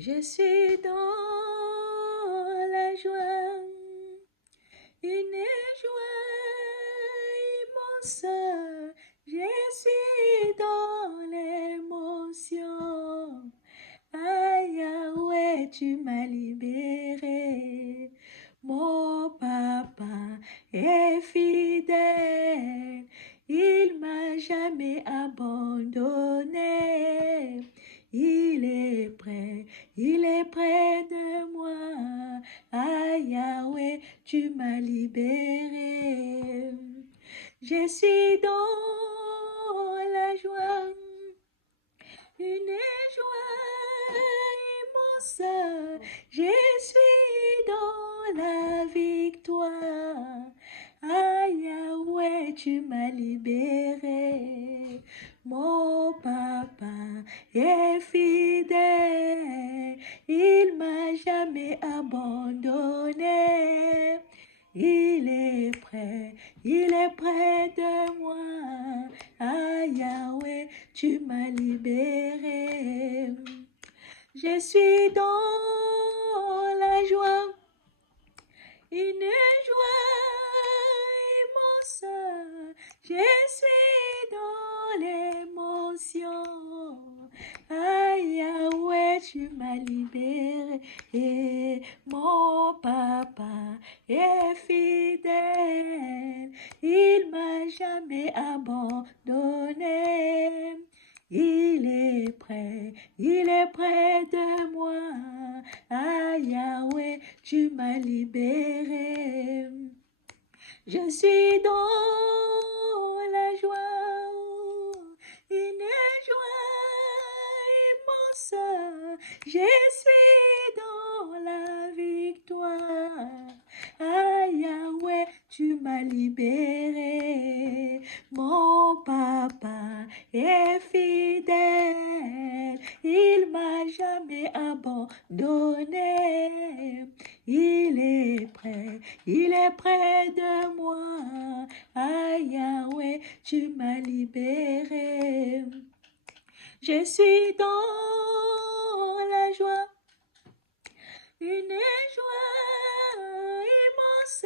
Je suis dans la joie, une joie immense. Je suis dans l'émotion. Ah Yahweh, tu m'as libéré. Mon papa est fidèle. Il m'a jamais abandonné. Il est près de moi. Ah Yahweh, tu m'as libéré. Je suis dans la joie, une joie immense. Je suis dans la victoire. Ah Yahweh, tu m'as libéré. Mon papa est fidèle. Il m'a jamais abandonné. Il est près de moi. Ah Yahweh, tu m'as libéré. Je suis dans la joie, une joie immense. Je suis dans l'émotion. Ah Yahweh, tu m'as libéré. Et mon papa est fidèle. Il m'a jamais abandonné. Il est près de moi. Ah Yahweh, tu m'as libéré. Je suis dans la joie, une joie immense. Je suis dans la victoire. Ah Yahweh, tu m'as libéré. Mon papa est fidèle. Il m'a jamais abandonné. Il est près de moi. Ah Yahweh, tu m'as libéré. Je suis dans la joie, une joie immense.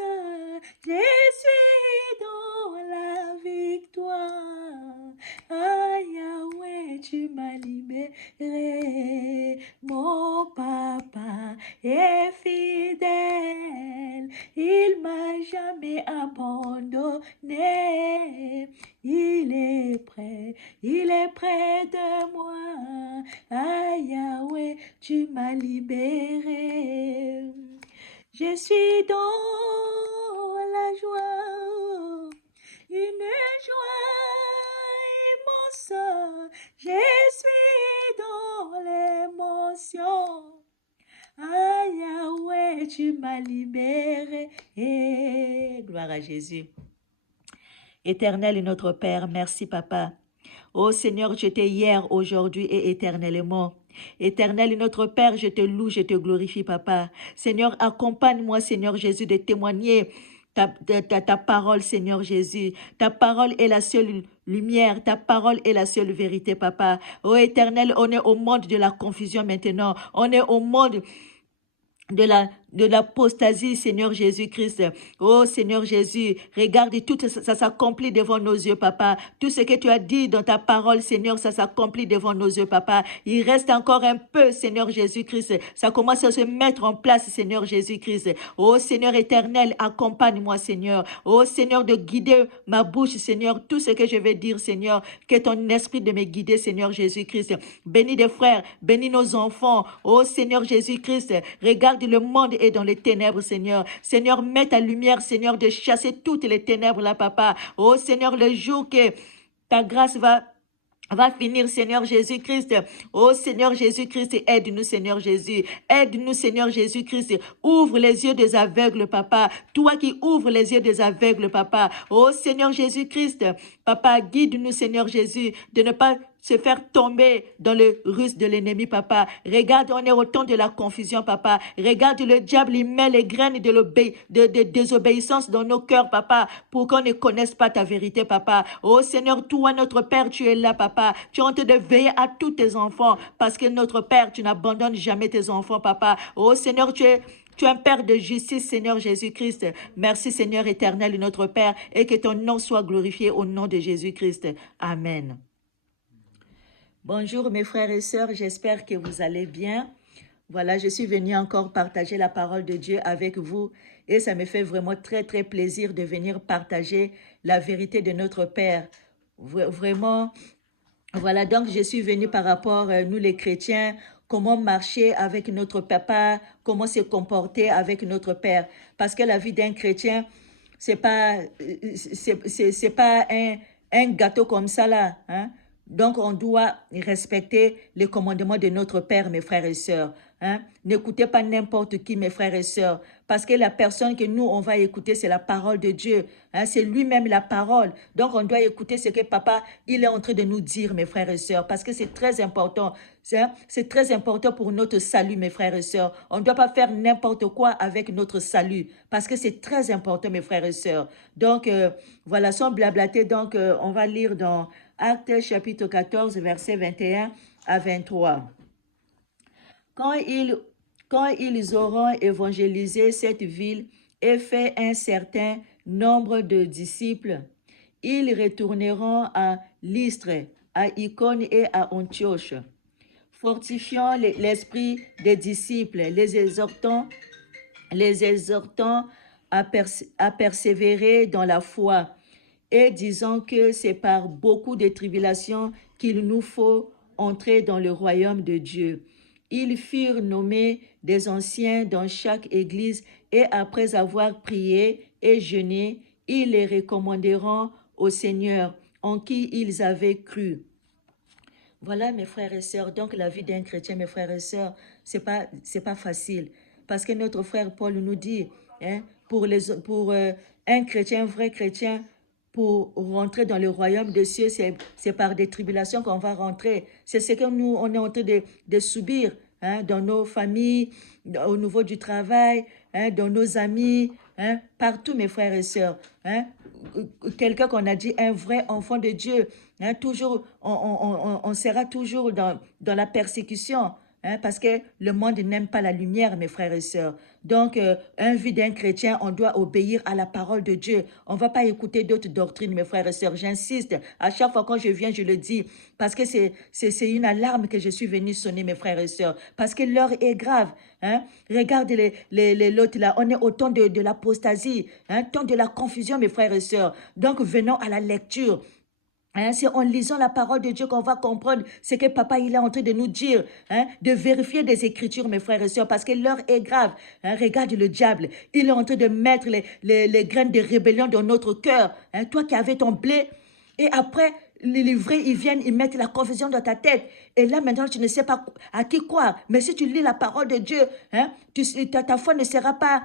Je suis dans la victoire. Ah Yahweh, tu m'as libéré. Mon papa est fidèle. Il m'a jamais abandonné. Il est près de moi. Ah Yahweh, tu m'as libéré. Je suis dans la joie, une joie immense. Je suis dans l'émotion. Ah Yahweh, tu m'as libéré. Gloire à Jésus. Éternel et notre Père, merci Papa. Oh Seigneur, je t'ai hier, aujourd'hui et éternellement. Éternel et notre Père, je te loue, je te glorifie, Papa. Seigneur, accompagne-moi, Seigneur Jésus, de témoigner ta parole, Seigneur Jésus. Ta parole est la seule lumière, ta parole est la seule vérité, Papa. Oh Éternel, on est au monde de la confusion maintenant. On est au monde de l'apostasie, Seigneur Jésus-Christ. Oh Seigneur Jésus, regarde, tout ça s'accomplit devant nos yeux, Papa. Tout ce que tu as dit dans ta parole, Seigneur, ça s'accomplit devant nos yeux, Papa. Il reste encore un peu, Seigneur Jésus-Christ. Ça commence à se mettre en place, Seigneur Jésus-Christ. Oh Seigneur éternel, accompagne-moi, Seigneur. Oh Seigneur, de guider ma bouche, Seigneur, tout ce que je vais dire, Seigneur, que ton esprit de me guider, Seigneur Jésus-Christ. Bénis des frères, bénis nos enfants. Oh Seigneur Jésus-Christ, regarde, le monde est dans les ténèbres, Seigneur. Seigneur, mets ta lumière, Seigneur, de chasser toutes les ténèbres là, Papa. Oh Seigneur, le jour que ta grâce va finir, Seigneur Jésus-Christ. Oh Seigneur Jésus-Christ, aide-nous, Seigneur Jésus. Aide-nous, Seigneur Jésus-Christ. Ouvre les yeux des aveugles, Papa. Toi qui ouvres les yeux des aveugles, Papa. Oh Seigneur Jésus-Christ, Papa, guide-nous, Seigneur Jésus, de ne pas se faire tomber dans le ruse de l'ennemi, papa. Regarde, on est au temps de la confusion, papa. Regarde, le diable, il met les graines de désobéissance dans nos cœurs, papa, pour qu'on ne connaisse pas ta vérité, papa. Oh Seigneur, toi, notre Père, tu es là, papa. Tu es en train de veiller à tous tes enfants, parce que notre Père, tu n'abandonnes jamais tes enfants, papa. Oh Seigneur, tu es un Père de justice, Seigneur Jésus-Christ. Merci, Seigneur éternel, notre Père, et que ton nom soit glorifié au nom de Jésus-Christ. Amen. Bonjour mes frères et sœurs, j'espère que vous allez bien. Voilà, je suis venue encore partager la parole de Dieu avec vous et ça me fait vraiment très très plaisir de venir partager la vérité de notre Père. Vraiment, voilà, donc je suis venue par rapport, nous les chrétiens, comment marcher avec notre papa, comment se comporter avec notre Père. Parce que la vie d'un chrétien, c'est pas, c'est pas un gâteau comme ça là, hein. Donc, on doit respecter les commandements de notre Père, mes frères et sœurs. Hein? N'écoutez pas n'importe qui, mes frères et sœurs, parce que la personne que nous, on va écouter, c'est la parole de Dieu. Hein? C'est lui-même la parole. Donc, on doit écouter ce que papa, il est en train de nous dire, mes frères et sœurs, parce que c'est très important. C'est très important pour notre salut, mes frères et sœurs. On ne doit pas faire n'importe quoi avec notre salut, parce que c'est très important, mes frères et sœurs. Donc, voilà, sans blablater, donc, on va lire dans Actes chapitre 14, versets 21 à 23. Quand ils auront évangélisé cette ville et fait un certain nombre de disciples, ils retourneront à Lystre, à Icône et à Antioche, fortifiant l'esprit des disciples, les exhortant à persévérer dans la foi et disant que c'est par beaucoup de tribulations qu'il nous faut entrer dans le royaume de Dieu. Ils furent nommés des anciens dans chaque église et après avoir prié et jeûné, ils les recommanderont au Seigneur en qui ils avaient cru. Voilà mes frères et sœurs, donc la vie d'un chrétien, mes frères et sœurs, c'est pas facile. Parce que notre frère Paul nous dit, hein, pour un chrétien, un vrai chrétien, pour rentrer dans le royaume des cieux, c'est par des tribulations qu'on va rentrer. C'est ce que nous, on est en train de subir, hein, dans nos familles, au niveau du travail, hein, dans nos amis, hein, partout mes frères et sœurs. Hein. Quelqu'un qu'on a dit un vrai enfant de Dieu, hein, toujours, on sera toujours dans la persécution. Hein, parce que le monde n'aime pas la lumière, mes frères et sœurs. Donc, un vie d'un chrétien, on doit obéir à la parole de Dieu. On ne va pas écouter d'autres doctrines, mes frères et sœurs. J'insiste, à chaque fois quand je viens, je le dis, parce que c'est une alarme que je suis venue sonner, mes frères et sœurs. Parce que l'heure est grave. Hein? Regarde l'autre là, on est au temps de l'apostasie, hein? Temps de la confusion, mes frères et sœurs. Donc, venons à la lecture. Hein, c'est en lisant la parole de Dieu qu'on va comprendre ce que papa il est en train de nous dire, hein, de vérifier des écritures, mes frères et sœurs, parce que l'heure est grave. Hein, regarde le diable, il est en train de mettre les graines de rébellion dans notre cœur. Hein, toi qui avais ton blé, et après, les livrés, ils viennent, ils mettent la confusion dans ta tête. Et là, maintenant, tu ne sais pas à qui croire. Mais si tu lis la parole de Dieu, hein, ta foi ne sera pas...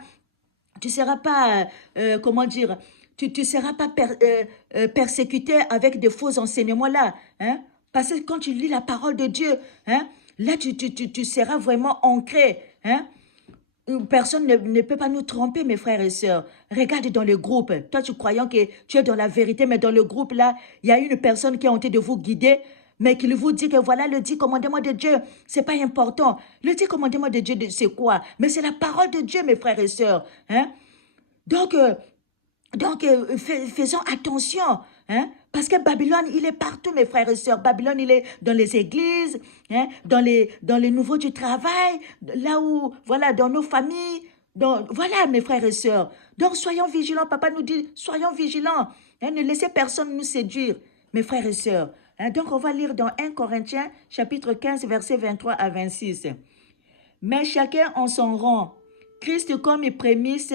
Tu ne seras pas, comment dire, tu ne seras pas persécuté avec de faux enseignements là. Hein? Parce que quand tu lis la parole de Dieu, hein, là, tu seras vraiment ancré. Hein? Personne ne peut pas nous tromper, mes frères et sœurs. Regarde dans le groupe. Toi, tu croyant que tu es dans la vérité, mais dans le groupe là, il y a une personne qui est en train de vous guider, mais qui vous dit que voilà, le 10 commandements de Dieu, c'est pas important. Le 10 commandements de Dieu, c'est quoi? Mais c'est la parole de Dieu, mes frères et sœurs. Hein? Donc, faisons attention, hein, parce que Babylone, il est partout, mes frères et sœurs. Babylone, il est dans les églises, hein, dans les nouveaux du travail, là où, voilà, dans nos familles, voilà, mes frères et sœurs. Donc, soyons vigilants. Papa nous dit, soyons vigilants. Hein, ne laissez personne nous séduire, mes frères et sœurs. Hein, donc, on va lire dans 1 Corinthiens, chapitre 15, versets 23 à 26. Mais chacun en son rang, Christ comme prémisse,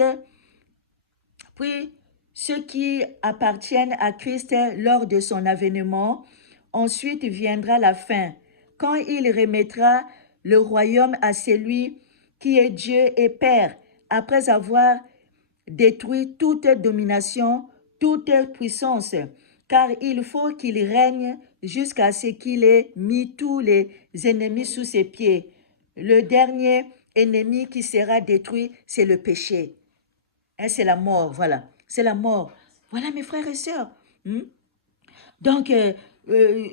puis ceux qui appartiennent à Christ lors de son avènement. Ensuite viendra la fin, quand il remettra le royaume à celui qui est Dieu et Père, après avoir détruit toute domination, toute puissance. car il faut qu'il règne jusqu'à ce qu'il ait mis tous les ennemis sous ses pieds. Le dernier ennemi qui sera détruit, c'est le péché. Hein, c'est la mort, voilà. C'est la mort. Voilà, mes frères et sœurs. Donc,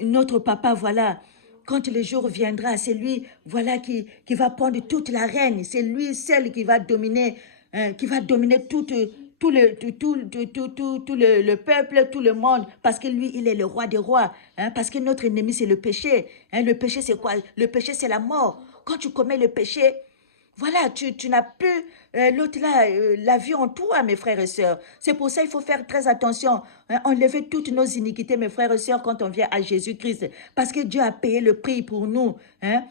notre papa, voilà, quand le jour viendra, c'est lui, voilà, qui va prendre toute la règne. C'est lui seul qui va dominer, tout le peuple, tout le monde, parce que lui, il est le roi des rois. Hein, parce que notre ennemi, c'est le péché. Hein, le péché, c'est quoi? Le péché, c'est la mort. Quand tu commets le péché, voilà, tu n'as plus l'autre là, la vie en toi, mes frères et sœurs. C'est pour ça qu'il faut faire très attention. Hein, enlever toutes nos iniquités, mes frères et sœurs, quand on vient à Jésus-Christ. Parce que Dieu a payé le prix pour nous. Hein.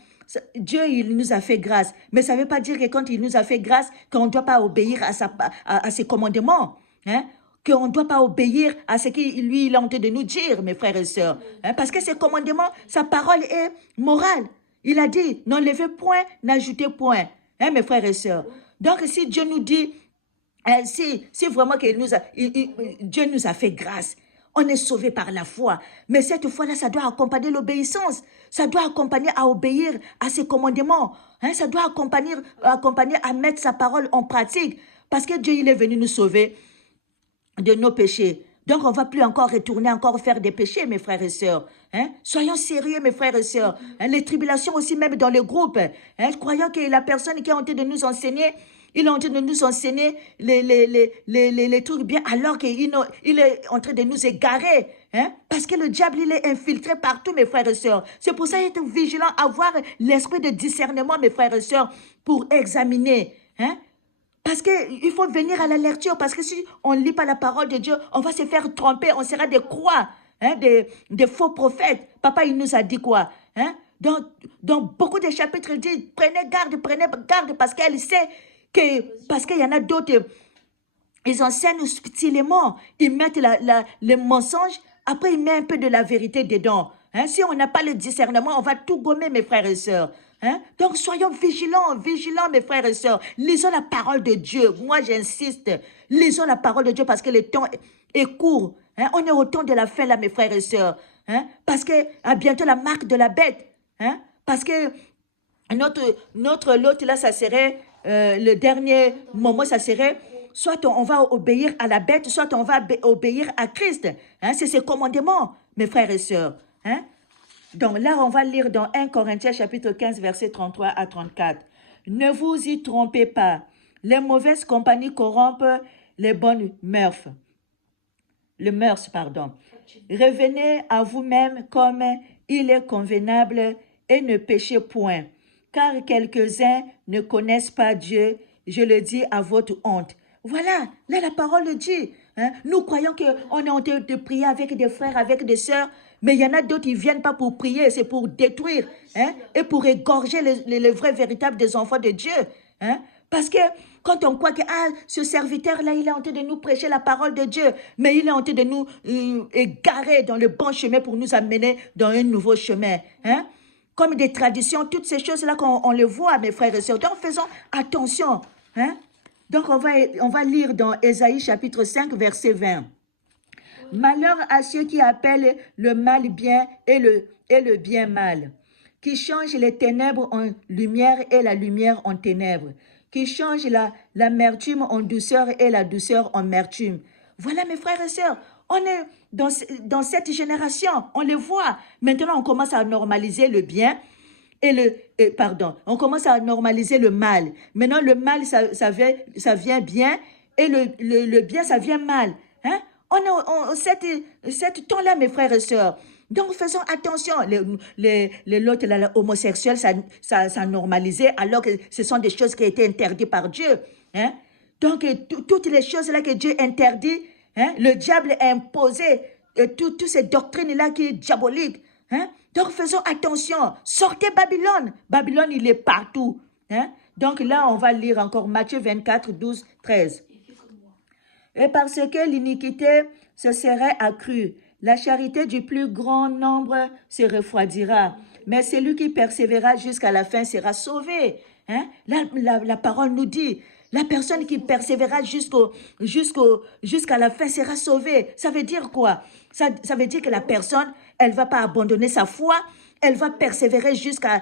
Dieu, il nous a fait grâce. Mais ça ne veut pas dire que quand il nous a fait grâce, qu'on ne doit pas obéir à ses commandements. Hein. Qu'on ne doit pas obéir à ce qu'il lui il a envie de nous dire, mes frères et sœurs. Hein, parce que ses commandements, sa parole est morale. Il a dit, n'enlevez point, n'ajoutez point. Hein, mes frères et sœurs. Donc, si Dieu nous dit, si vraiment que Dieu nous a fait grâce, on est sauvé par la foi. Mais cette foi-là, ça doit accompagner l'obéissance. Ça doit accompagner à obéir à ses commandements. Hein, ça doit accompagner à mettre sa parole en pratique. Parce que Dieu, il est venu nous sauver de nos péchés. Donc, on ne va plus encore retourner, encore faire des péchés, mes frères et sœurs. Hein? Soyons sérieux, mes frères et sœurs. Hein? Les tribulations aussi, même dans le groupe. Hein? Croyons que la personne qui est en train de nous enseigner, il est en train de nous enseigner les trucs bien, alors qu'il est en train de nous égarer. Hein? Parce que le diable, il est infiltré partout, mes frères et sœurs. C'est pour ça qu'il est vigilant, avoir l'esprit de discernement, mes frères et sœurs, pour examiner. Hein? Parce qu'il faut venir à la lecture, parce que si on ne lit pas la parole de Dieu, on va se faire tromper, on sera des croix, hein, des faux prophètes. Papa, il nous a dit quoi? Hein? Dans beaucoup de chapitres, il dit, prenez garde, parce qu'elle sait parce qu'il y en a d'autres, ils enseignent subtilement, ils mettent les mensonges, après ils mettent un peu de la vérité dedans. Hein? Si on n'a pas le discernement, on va tout gommer, mes frères et sœurs. Hein? Donc, soyons vigilants, mes frères et sœurs. Lisons la parole de Dieu. Moi, j'insiste. Lisons la parole de Dieu parce que le temps est court. Hein? On est au temps de la fin, là, mes frères et sœurs. Hein? Parce que, à bientôt, la marque de la bête. Hein? Parce que l'autre, là, ça serait, le dernier moment, ça serait, soit on va obéir à la bête, soit on va obéir à Christ. Hein? C'est ses commandements, mes frères et sœurs. Hein? Donc là, on va lire dans 1 Corinthiens chapitre 15, versets 33 à 34. Ne vous y trompez pas. Les mauvaises compagnies corrompent les bonnes mœurs. Les mœurs, pardon. Revenez à vous-même comme il est convenable et ne péchez point. Car quelques-uns ne connaissent pas Dieu, je le dis à votre honte. Voilà, là la parole le dit. Hein? Nous croyons qu'on est en train de prier avec des frères, avec des sœurs, mais il y en a d'autres qui ne viennent pas pour prier, c'est pour détruire, hein? Et pour égorger les vrais, véritables des enfants de Dieu. Hein? Parce que quand on croit que ce serviteur-là, il est en train de nous prêcher la parole de Dieu, mais il est en train de nous égarer dans le bon chemin pour nous amener dans un nouveau chemin. Hein? Comme des traditions, toutes ces choses-là qu'on le voit, mes frères et sœurs. Donc faisons attention. Hein? Donc on va lire dans Ésaïe chapitre 5, verset 20. Malheur à ceux qui appellent le mal bien et le bien mal, qui changent les ténèbres en lumière et la lumière en ténèbres, qui changent l'amertume en douceur et la douceur en amertume. Voilà, mes frères et sœurs, on est dans cette génération, on le voit. Maintenant, on commence à normaliser le bien on commence à normaliser le mal. Maintenant, le mal, ça vient bien et le bien, ça vient mal. Hein? On est cette temps-là, mes frères et sœurs. Donc, faisons attention. L'autre, l'homosexuel, ça a normalisé, alors que ce sont des choses qui ont été interdites par Dieu. Hein? Donc, toutes les choses-là que Dieu interdit, hein, le diable a imposé toutes ces doctrines-là qui sont diaboliques. Hein? Donc, faisons attention. Sortez Babylone. Babylone, il est partout. Hein? Donc, là, on va lire encore Matthieu 24, 12, 13. Et parce que l'iniquité se serait accrue, la charité du plus grand nombre se refroidira. Mais celui qui persévérera jusqu'à la fin sera sauvé. Hein? La parole nous dit, La personne qui persévérera jusqu'à la fin sera sauvée. Ça veut dire quoi? Ça veut dire que la personne, elle ne va pas abandonner sa foi, elle va persévérer jusqu'à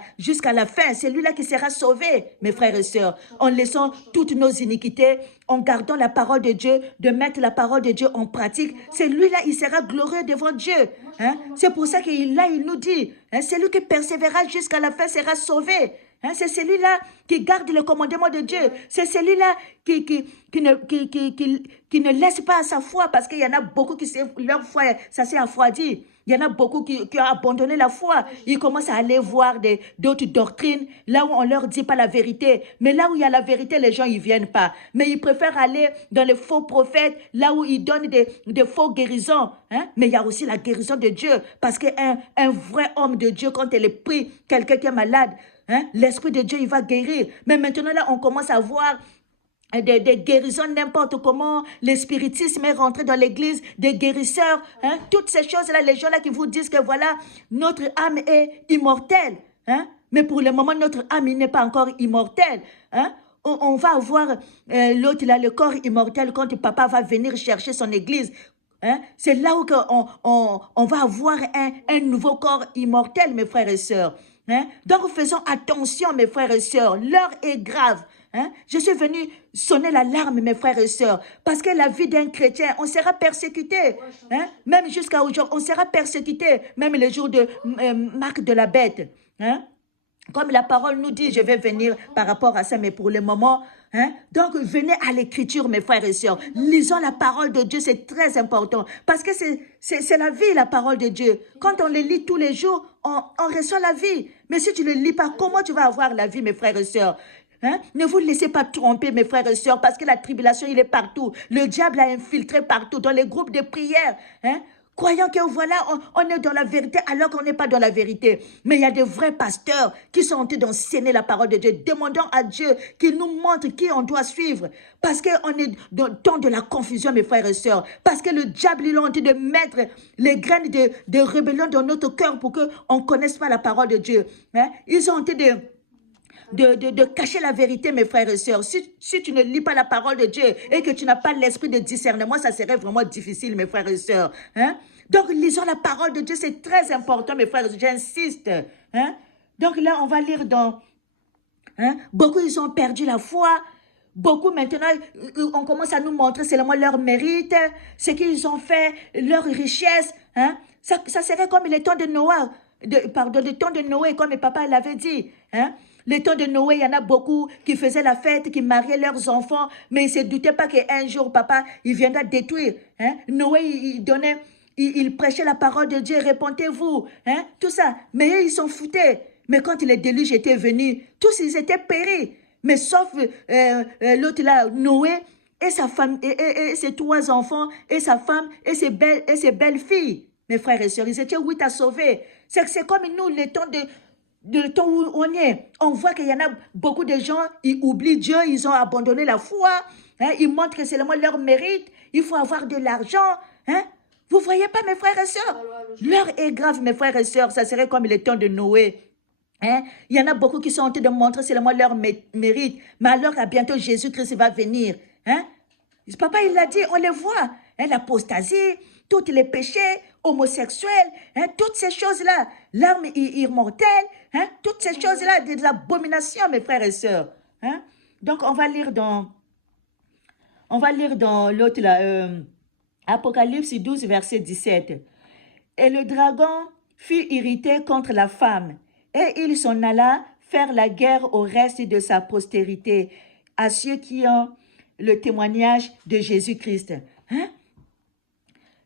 la fin. C'est lui-là qui sera sauvé, mes frères et sœurs, en laissant toutes nos iniquités, en gardant la parole de Dieu, de mettre la parole de Dieu en pratique. C'est lui-là, il sera glorieux devant Dieu. Hein? C'est pour ça qu'il nous dit, hein, celui qui persévérera jusqu'à la fin sera sauvé. Hein, c'est celui-là qui garde le commandement de Dieu. C'est celui-là qui ne laisse pas sa foi, parce qu'il y en a beaucoup qui, leur foi, ça s'est affroidi. Il y en a beaucoup qui ont abandonné la foi. Ils commencent à aller voir d'autres doctrines, là où on ne leur dit pas la vérité. Mais là où il y a la vérité, les gens ne viennent pas. Mais ils préfèrent aller dans les faux prophètes, là où ils donnent des faux guérisons. Hein? Mais il y a aussi la guérison de Dieu. Parce qu'un vrai homme de Dieu, quand il est pris, quelqu'un qui est malade, hein, l'Esprit de Dieu, il va guérir. Mais maintenant, là, on commence à voir des guérisons n'importe comment, le spiritisme est rentré dans l'église, des guérisseurs, hein, toutes ces choses-là, les gens-là qui vous disent que voilà, notre âme est immortelle, hein, mais pour le moment, notre âme n'est pas encore immortelle, hein. On va avoir l'autre là, le corps immortel, quand papa va venir chercher son église. Hein? C'est là où on va avoir un nouveau corps immortel, mes frères et sœurs. Hein? Donc, faisons attention, mes frères et sœurs. L'heure est grave. Hein? Je suis venu sonner l'alarme, mes frères et sœurs, parce que la vie d'un chrétien, on sera persécuté. Hein? Même jusqu'à aujourd'hui, on sera persécuté. Même le jour de Marc de la Bête. Hein? Comme la parole nous dit, je vais venir par rapport à ça, mais pour le moment, hein? Donc venez à l'écriture, mes frères et sœurs. Lisons la parole de Dieu, c'est très important. Parce que c'est la vie, la parole de Dieu. Quand on le lit tous les jours, on reçoit la vie. Mais si tu ne le lis pas, comment tu vas avoir la vie, mes frères et sœurs? Hein? Ne vous laissez pas tromper, mes frères et sœurs, parce que la tribulation, il est partout. Le diable a infiltré partout, dans les groupes de prière. Hein? Croyant que voilà, on est dans la vérité alors qu'on n'est pas dans la vérité. Mais il y a des vrais pasteurs qui sont en train d'enseigner la parole de Dieu. Demandons à Dieu qu'il nous montre qui on doit suivre. Parce qu'on est dans le temps de la confusion, mes frères et sœurs. Parce que le diable, il est en train de mettre les graines de rébellion dans notre cœur pour qu'on ne connaisse pas la parole de Dieu. Hein? Ils sont en train de cacher la vérité, mes frères et sœurs. Si tu ne lis pas la parole de Dieu et que tu n'as pas l'esprit de discernement, ça serait vraiment difficile, mes frères et sœurs. Hein? Donc, lisons la parole de Dieu, c'est très important, mes frères et sœurs, j'insiste. Hein? Donc là, on va lire dans... Hein? Beaucoup, ils ont perdu la foi. Beaucoup, maintenant, on commence à nous montrer seulement leur mérite, ce qu'ils ont fait, leur richesse. Hein? Ça serait comme le temps de Noé, le temps de Noé, comme papa l'avait dit. Hein? Le temps de Noé, il y en a beaucoup qui faisaient la fête, qui mariaient leurs enfants, mais ils ne se doutaient pas qu'un jour, papa, il viendra détruire. Hein? Noé, il prêchait la parole de Dieu, répentez-vous, hein? Tout ça. Mais eux, ils s'en foutaient. Mais quand le déluge était venu, tous, ils étaient péris. Mais sauf l'autre là, Noé et sa femme, et ses 3 enfants, et sa femme, et ses belles filles. Mes frères et sœurs, ils étaient 8 à sauver. C'est comme nous, le temps où on est. On voit qu'il y en a beaucoup de gens, ils oublient Dieu, ils ont abandonné la foi. Hein, ils montrent que c'est seulement leur mérite. Il faut avoir de l'argent. Hein? Vous ne voyez pas, mes frères et sœurs? L'heure est grave, mes frères et sœurs. Ça serait comme le temps de Noé. Hein? Il y en a beaucoup qui sont en train de montrer seulement leur mérite. Mais alors, à bientôt, Jésus-Christ va venir. Hein? Papa, il l'a dit, on les voit. Hein? L'apostasie, tous les péchés, homosexuels, hein? Toutes ces choses-là. L'arme immortelle, hein? Toutes ces choses-là, de l'abomination, mes frères et sœurs. Hein? Donc, on va lire dans l'autre, là, Apocalypse 12, verset 17. Et le dragon fut irrité contre la femme, et il s'en alla faire la guerre au reste de sa postérité, à ceux qui ont le témoignage de Jésus-Christ. Hein?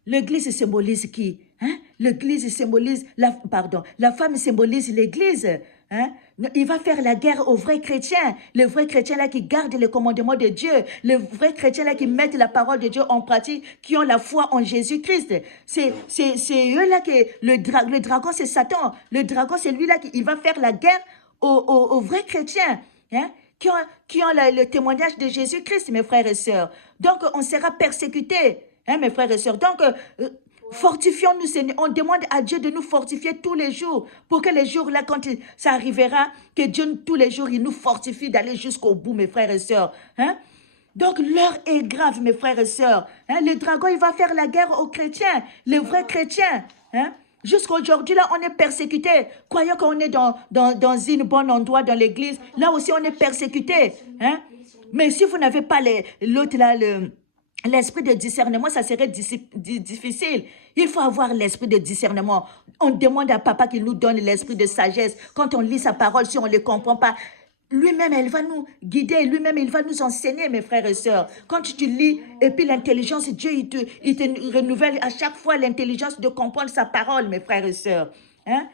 L'église symbolise qui? Hein? L'église symbolise, la femme symbolise l'église. Hein? Il va faire la guerre aux vrais chrétiens. Les vrais chrétiens là qui gardent les commandements de Dieu. Les vrais chrétiens là qui mettent la parole de Dieu en pratique, qui ont la foi en Jésus-Christ. C'est eux là que le dragon c'est Satan. Le dragon c'est lui là qui va faire la guerre aux vrais chrétiens. Hein? Qui ont le témoignage de Jésus-Christ, mes frères et sœurs. Donc on sera persécutés. Hein, mes frères et sœurs. Donc, fortifions-nous, Seigneur. On demande à Dieu de nous fortifier tous les jours pour que les jours là, quand ça arrivera, que Dieu, tous les jours, il nous fortifie d'aller jusqu'au bout, mes frères et sœurs. Hein? Donc, l'heure est grave, mes frères et sœurs. Hein, le dragon, il va faire la guerre aux chrétiens, les vrais chrétiens. Hein. Jusqu'à aujourd'hui, là, on est persécuté. Croyons qu'on est dans un bon endroit dans l'église. Là aussi, on est persécuté. Hein. Mais si vous n'avez pas l'autre là, l'esprit de discernement, ça serait difficile. Il faut avoir l'esprit de discernement. On demande à papa qu'il nous donne l'esprit de sagesse. Quand on lit sa parole, si on ne le comprend pas, lui-même, elle va nous guider. Lui-même, il va nous enseigner, mes frères et sœurs. Quand tu lis, et puis l'intelligence, Dieu, il te renouvelle à chaque fois l'intelligence de comprendre sa parole, mes frères et sœurs. Hein?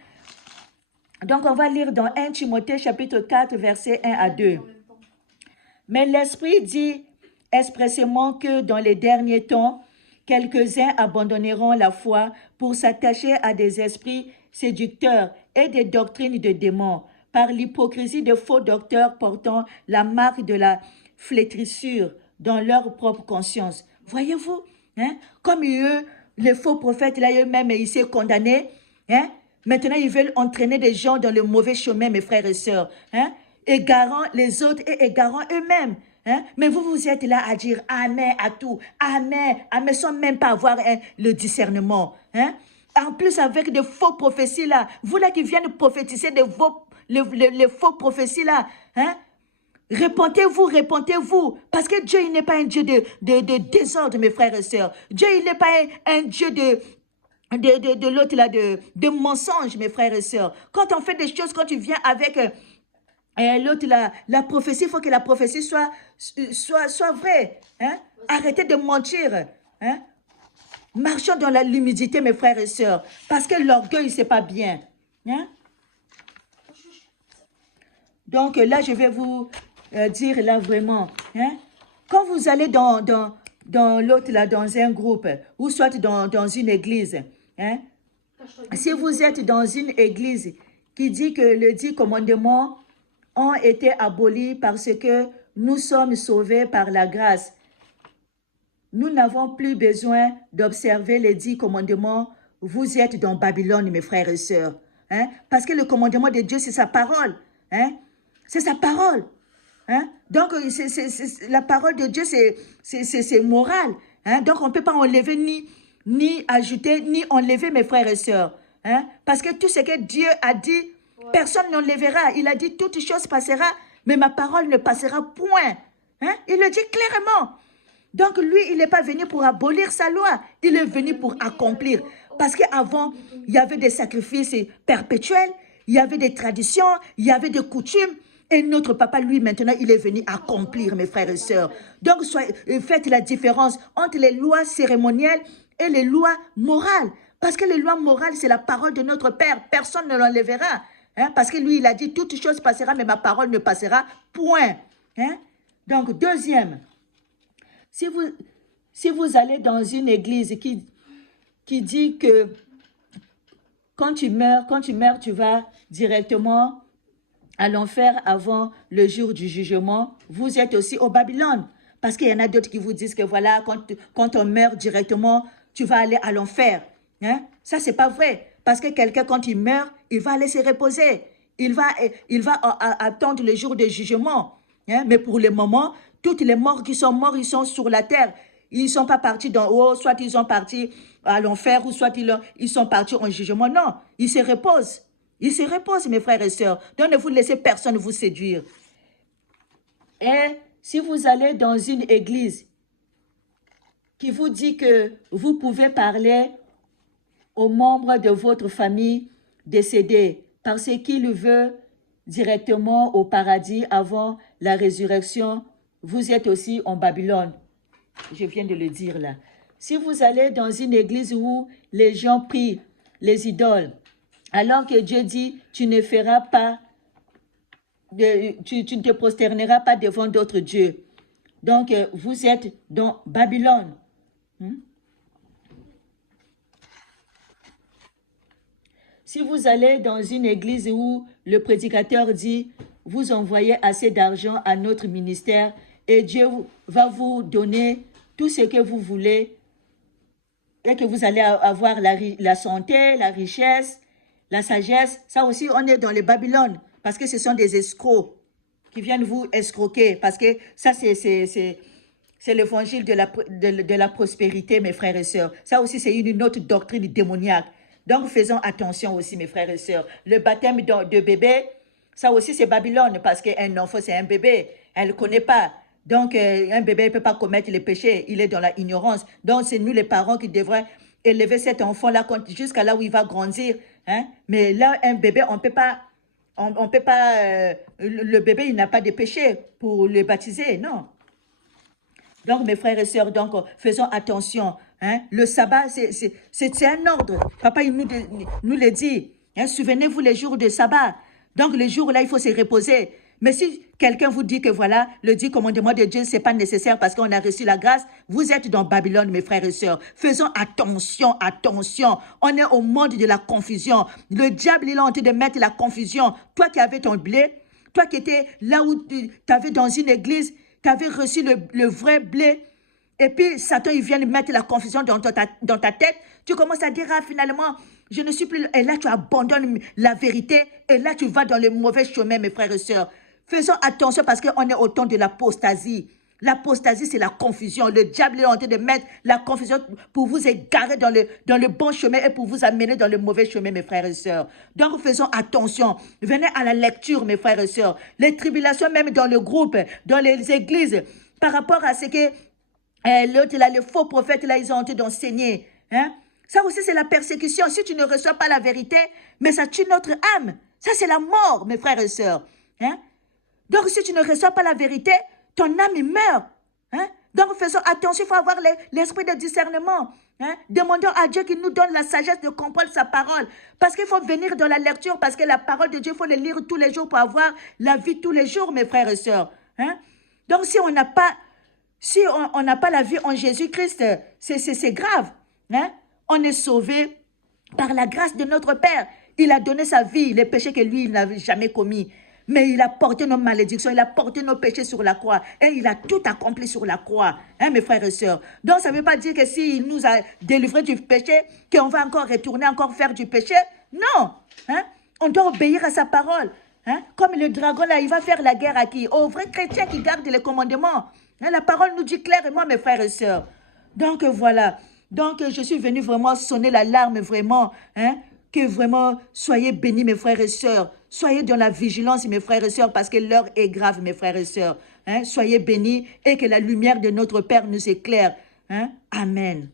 Donc, on va lire dans 1 Timothée, chapitre 4, versets 1 à 2. Mais l'Esprit dit expressément que dans les derniers temps, quelques-uns abandonneront la foi pour s'attacher à des esprits séducteurs et des doctrines de démons, par l'hypocrisie de faux docteurs portant la marque de la flétrissure dans leur propre conscience. Voyez-vous, hein? Comme eux, les faux prophètes, là, eux-mêmes, ils sont condamnés. Hein? Maintenant, ils veulent entraîner des gens dans le mauvais chemin, mes frères et sœurs. Hein? Égarant les autres et égarant eux-mêmes. Hein? Mais vous êtes là à dire Amen à tout. Amen. Amen sans même pas avoir le discernement. Hein? En plus, avec de faux prophéties là. Vous là qui viennent prophétiser les faux prophéties là. Hein? Répentez-vous, répentez-vous. Parce que Dieu, il n'est pas un Dieu de désordre, mes frères et sœurs. Dieu, il n'est pas un Dieu de l'autre là, de mensonges, mes frères et sœurs. Quand on fait des choses, quand tu viens avec l'autre, la prophétie, il faut que la prophétie soit vraie. Hein? Arrêtez de mentir. Hein? Marchons dans l'humilité, mes frères et sœurs. Parce que l'orgueil, c'est pas bien. Hein? Donc là, je vais vous dire là vraiment. Hein? Quand vous allez dans l'autre, là, dans un groupe, ou soit dans une église, hein? Si vous êtes dans une église qui dit que le 10 commandements ont été abolis parce que nous sommes sauvés par la grâce. Nous n'avons plus besoin d'observer les 10 commandements. Vous êtes dans Babylone, mes frères et sœurs. Hein? Parce que le commandement de Dieu, c'est sa parole. Hein? C'est sa parole. Hein? Donc, la parole de Dieu, c'est moral. Hein? Donc, on ne peut pas enlever ni ajouter, ni enlever, mes frères et sœurs. Hein? Parce que tout ce que Dieu a dit, personne n'enlèvera. Il a dit, toute chose passera, mais ma parole ne passera point. Hein? Il le dit clairement. Donc, lui, il n'est pas venu pour abolir sa loi. Il est venu pour accomplir. Parce qu'avant, il y avait des sacrifices perpétuels, il y avait des traditions, il y avait des coutumes. Et notre papa, lui, maintenant, il est venu accomplir, mes frères et sœurs. Donc, faites la différence entre les lois cérémonielles et les lois morales. Parce que les lois morales, c'est la parole de notre Père. Personne ne l'enlèvera. Hein? Parce que lui, il a dit, toute chose passera, mais ma parole ne passera point. Hein? Donc, deuxième, si vous allez dans une église qui dit que quand tu meurs, tu vas directement à l'enfer avant le jour du jugement, vous êtes aussi au Babylone. Parce qu'il y en a d'autres qui vous disent que voilà, quand on meurt directement, tu vas aller à l'enfer. Hein? Ça, c'est pas vrai. Parce que quelqu'un, quand il meurt, il va aller se reposer. Il va attendre le jour du jugement. Hein? Mais pour le moment, toutes les morts qui sont morts, ils sont sur la terre. Ils ne sont pas partis d'en haut, soit ils sont partis à l'enfer, ou soit ils sont partis en jugement. Non, ils se reposent. Ils se reposent, mes frères et sœurs. Donc, ne vous laissez personne vous séduire. Et si vous allez dans une église qui vous dit que vous pouvez parler aux membres de votre famille décédés parce qu'il veut directement au paradis avant la résurrection, vous êtes aussi en Babylone. Je viens de le dire là. Si vous allez dans une église où les gens prient les idoles, alors que Dieu dit, tu ne feras pas, tu ne te prosterneras pas devant d'autres dieux. Donc, vous êtes dans Babylone. Si vous allez dans une église où le prédicateur dit, vous envoyez assez d'argent à notre ministère et Dieu va vous donner tout ce que vous voulez et que vous allez avoir la santé, la richesse, la sagesse, ça aussi, on est dans les Babylone, parce que ce sont des escrocs qui viennent vous escroquer, parce que ça, c'est C'est l'évangile de la prospérité, mes frères et sœurs. Ça aussi, c'est une autre doctrine démoniaque. Donc, faisons attention aussi, mes frères et sœurs. Le baptême de bébé, ça aussi, c'est Babylone, parce qu'un enfant, c'est un bébé. Elle ne connaît pas. Donc, un bébé ne peut pas commettre les péchés. Il est dans la ignorance. Donc, c'est nous, les parents, qui devraient élever cet enfant-là jusqu'à là où il va grandir. Hein? Mais là, un bébé, on ne peut pas, le bébé, il n'a pas de péché pour le baptiser, non. Donc, mes frères et sœurs, donc, faisons attention. Hein? Le sabbat, c'est un ordre. Papa, il nous le dit. Hein? Souvenez-vous les jours de sabbat. Donc, les jours-là, il faut se reposer. Mais si quelqu'un vous dit que voilà, le 10 commandements de Dieu, ce n'est pas nécessaire parce qu'on a reçu la grâce, vous êtes dans Babylone, mes frères et sœurs. Faisons attention, attention. On est au monde de la confusion. Le diable, il est en train de mettre la confusion. Toi qui avais ton blé, toi qui étais là où tu avais dans une église, tu avais reçu le vrai blé, et puis Satan, il vient de mettre la confusion dans ta tête, tu commences à dire, ah, finalement, je ne suis plus... Et là, tu abandonnes la vérité, et là, tu vas dans le mauvais chemin, mes frères et sœurs. Faisons attention parce qu'on est au temps de l'apostasie. L'apostasie, c'est la confusion. Le diable est en train de mettre la confusion pour vous égarer dans le bon chemin et pour vous amener dans le mauvais chemin, mes frères et sœurs. Donc, faisons attention. Venez à la lecture, mes frères et sœurs. Les tribulations, même dans le groupe, dans les églises, par rapport à ce que l'autre, là, les faux prophètes, là, ils ont en train d'enseigner. Hein? Ça aussi, c'est la persécution. Si tu ne reçois pas la vérité, mais ça tue notre âme. Ça, c'est la mort, mes frères et sœurs. Hein? Donc, si tu ne reçois pas la vérité, ton âme, il meurt. Hein? Donc, faisons attention, il faut avoir l'esprit de discernement. Hein? Demandons à Dieu qu'il nous donne la sagesse de comprendre sa parole. Parce qu'il faut venir dans la lecture, parce que la parole de Dieu, il faut la lire tous les jours pour avoir la vie tous les jours, mes frères et sœurs. Hein? Donc, si on n'a pas la vie en Jésus-Christ, c'est grave. Hein? On est sauvé par la grâce de notre Père. Il a donné sa vie, les péchés que lui, il n'avait jamais commis. Mais il a porté nos malédictions, il a porté nos péchés sur la croix. Et il a tout accompli sur la croix, hein, mes frères et sœurs. Donc, ça ne veut pas dire que s'il nous a délivrés du péché, qu'on va encore retourner, encore faire du péché. Non, hein? On doit obéir à sa parole. Hein? Comme le dragon, là, il va faire la guerre à qui? Aux vrais chrétiens qui gardent les commandements. Hein? La parole nous dit clairement, mes frères et sœurs. Donc, voilà. Donc, je suis venue vraiment sonner l'alarme, vraiment, hein? Que vraiment, soyez bénis, mes frères et sœurs. Soyez dans la vigilance, mes frères et sœurs, parce que l'heure est grave, mes frères et sœurs. Hein? Soyez bénis et que la lumière de notre Père nous éclaire. Hein? Amen.